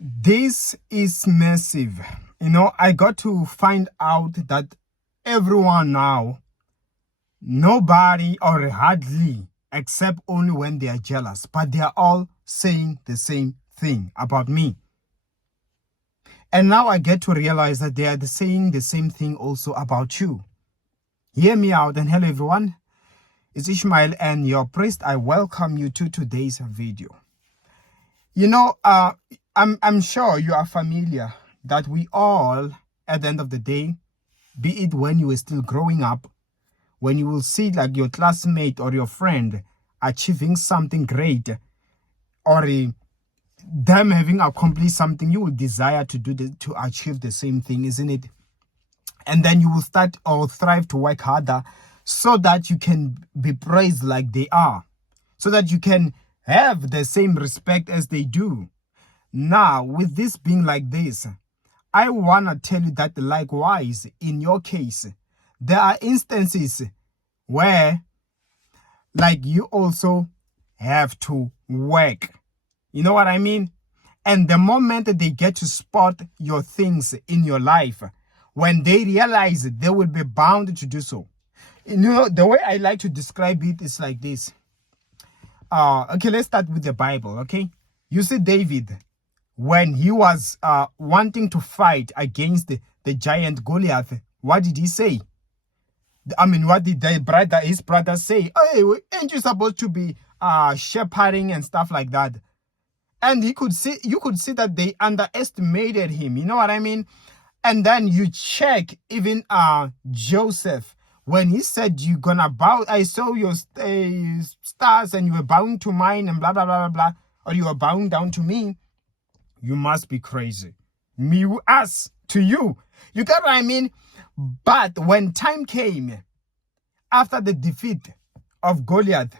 This is massive. I got to find out that everyone now, nobody or hardly, except only when they are jealous, but they are all saying the same thing about me. And now I get to realize that they are saying the same thing also about you. Hear me out, and hello everyone. It's Ishmael and your priest. I welcome you to today's video. I'm sure you are familiar that we all, at the end of the day, be it when you were still growing up, when you will see like your classmate or your friend achieving something great, or them having accomplished something, you will desire to achieve the same thing, isn't it? And then you will start or thrive to work harder so that you can be praised like they are, so that you can have the same respect as they do. Now, with this being like this, I want to tell you that likewise, in your case, there are instances where like you also have to work. You know what I mean? And the moment that they get to spot your things in your life, when they realize it, they will be bound to do so. The way I like to describe it is like this. Okay, let's start with the Bible, okay? You see David, when he was wanting to fight against the giant Goliath, what did he say? What did his brother say? Hey, ain't you supposed to be shepherding and stuff like that? And you could see that they underestimated him. You know what I mean? And then you check even Joseph, when he said, you're gonna bow, I saw your stars and you were bowing to mine and blah, blah, blah, blah, blah, or you were bowing down to me. You must be crazy. Me, us, to you. You get what I mean? But when time came, after the defeat of Goliath,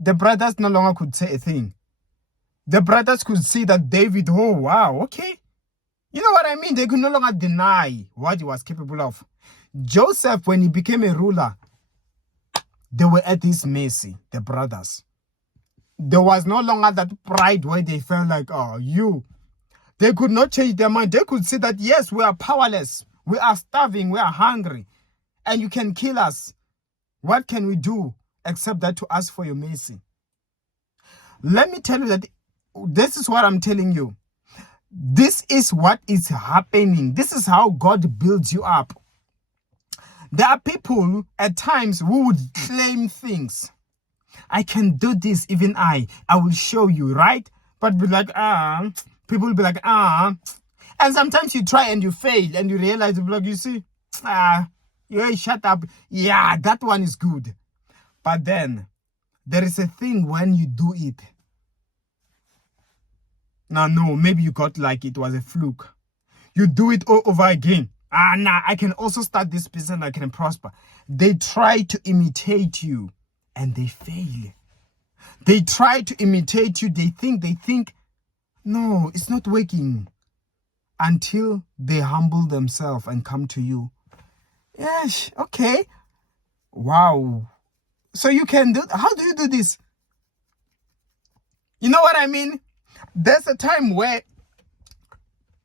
the brothers no longer could say a thing. The brothers could see that David, oh, wow, okay. You know what I mean? They could no longer deny what he was capable of. Joseph, when he became a ruler, they were at his mercy, the brothers. There was no longer that pride where they felt like, oh, you. They could not change their mind. They could see that, yes, we are powerless. We are starving. We are hungry. And you can kill us. What can we do except that to ask for your mercy? Let me tell you that this is what I'm telling you. This is what is happening. This is how God builds you up. There are people at times who would claim things. I can do this, even I will show you, right? But be like, people will be like, And sometimes you try and you fail and you realize, like, you see, you shut up. Yeah, that one is good. But then there is a thing when you do it. Now, no, maybe you got like it was a fluke. You do it all over again. I can also start this business and I can prosper. They try to imitate you and they fail. They try to imitate you. They think, no, it's not working, until they humble themselves and come to you. Yes, okay. Wow. So you can do, how do you do this? You know what I mean? There's a time where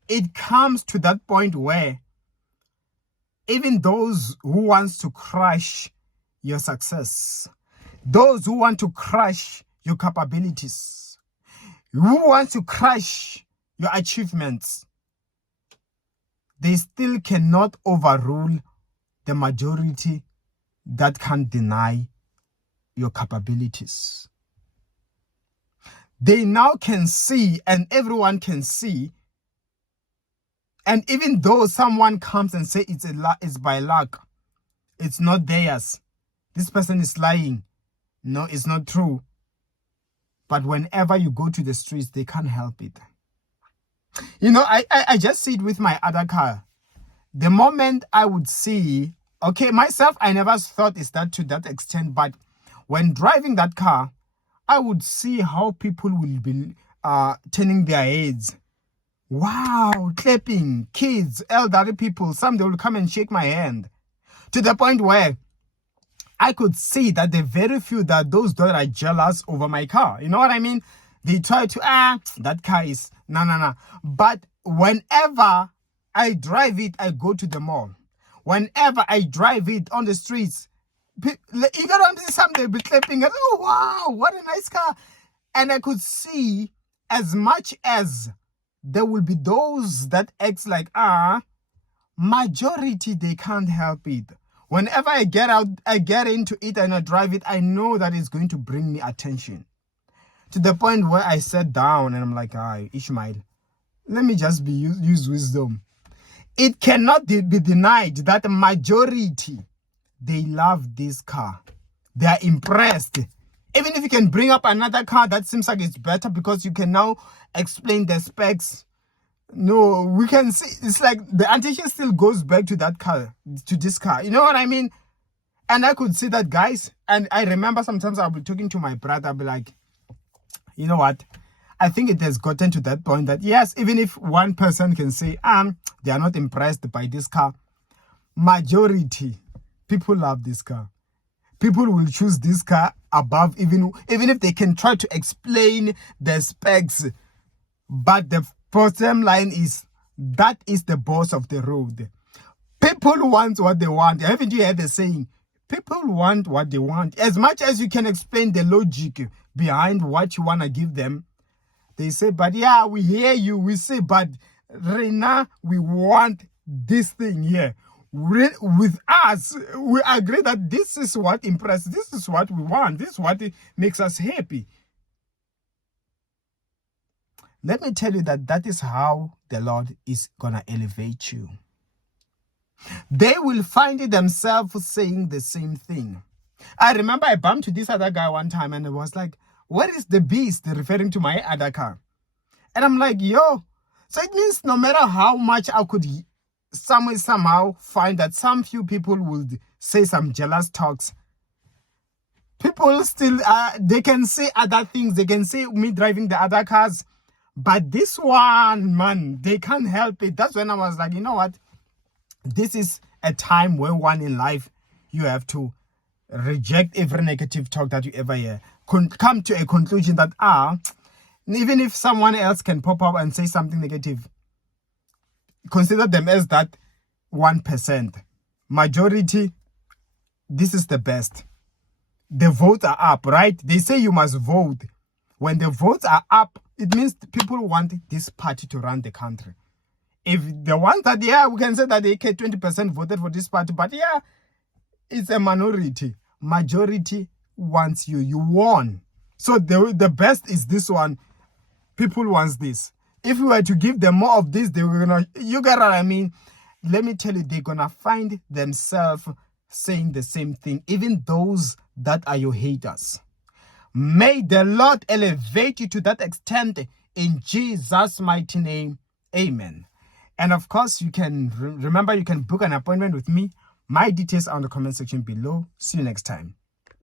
it comes to that point where even those who wants to crush your success, those who want to crush your capabilities, who want to crush your achievements, they still cannot overrule the majority that can't deny your capabilities. They now can see, and everyone can see. And even though someone comes and say it's by luck, it's not theirs. This person is lying. No, it's not true. But whenever you go to the streets, they can't help it. I just see it with my other car. The moment I would see, okay, myself, I never thought it's that to that extent. But when driving that car, I would see how people will be turning their heads. Wow, clapping, kids, elderly people, some they will come and shake my hand. To the point where I could see that the very few that those that are jealous over my car. You know what I mean? They try to, that car is, no. But whenever I drive it, I go to the mall. Whenever I drive it on the streets, you gotta see some, they'll be clapping, and, oh, wow, what a nice car. And I could see, as much as there will be those that act like, majority, they can't help it. Whenever I get out, I get into it and I drive it, I know that it's going to bring me attention. To the point where I sat down and I'm like, Ishmael, let me just use wisdom. It cannot be denied that the majority, they love this car. They are impressed. Even if you can bring up another car that seems like it's better because you can now explain the specs. No, we can see, it's like the attention still goes back to that car, to this car. You know what I mean? And I could see that, guys. And I remember sometimes I'll be talking to my brother, I'll be like, you know what? I think it has gotten to that point that, yes, even if one person can say, they are not impressed by this car, majority, people love this car. People will choose this car above, even if they can try to explain the specs. But the bottom line is, that is the boss of the road. People want what they want. Haven't you heard the saying? People want what they want. As much as you can explain the logic behind what you want to give them, they say, but yeah, we hear you. We say, but Reina, we want this thing here. With us, we agree that this is what impresses, this is what we want, this is what makes us happy. Let me tell you that is how the Lord is going to elevate you. They will find themselves saying the same thing. I remember I bumped to this other guy one time and it was like, where is the beast, referring to my other car? And I'm like, yo, so it means no matter how much I could somehow find that some few people would say some jealous talks, people still, they can say other things. They can say me driving the other cars. But this one, man, they can't help it. That's when I was like, you know what? This is a time where one in life, you have to reject every negative talk that you ever hear. Come to a conclusion that, even if someone else can pop up and say something negative, consider them as that 1%. Majority, this is the best. The votes are up, right? They say you must vote. When the votes are up, it means people want this party to run the country. If the ones that, we can say that they 20% voted for this party, but it's a minority. Majority wants you. You won. So the best is this one. People wants this. If we were to give them more of this, they were gonna, you get what I mean? Let me tell you, they're gonna find themselves saying the same thing, even those that are your haters. May the Lord elevate you to that extent in Jesus' mighty name. Amen. And of course, you can remember, you can book an appointment with me. My details are in the comment section below. See you next time.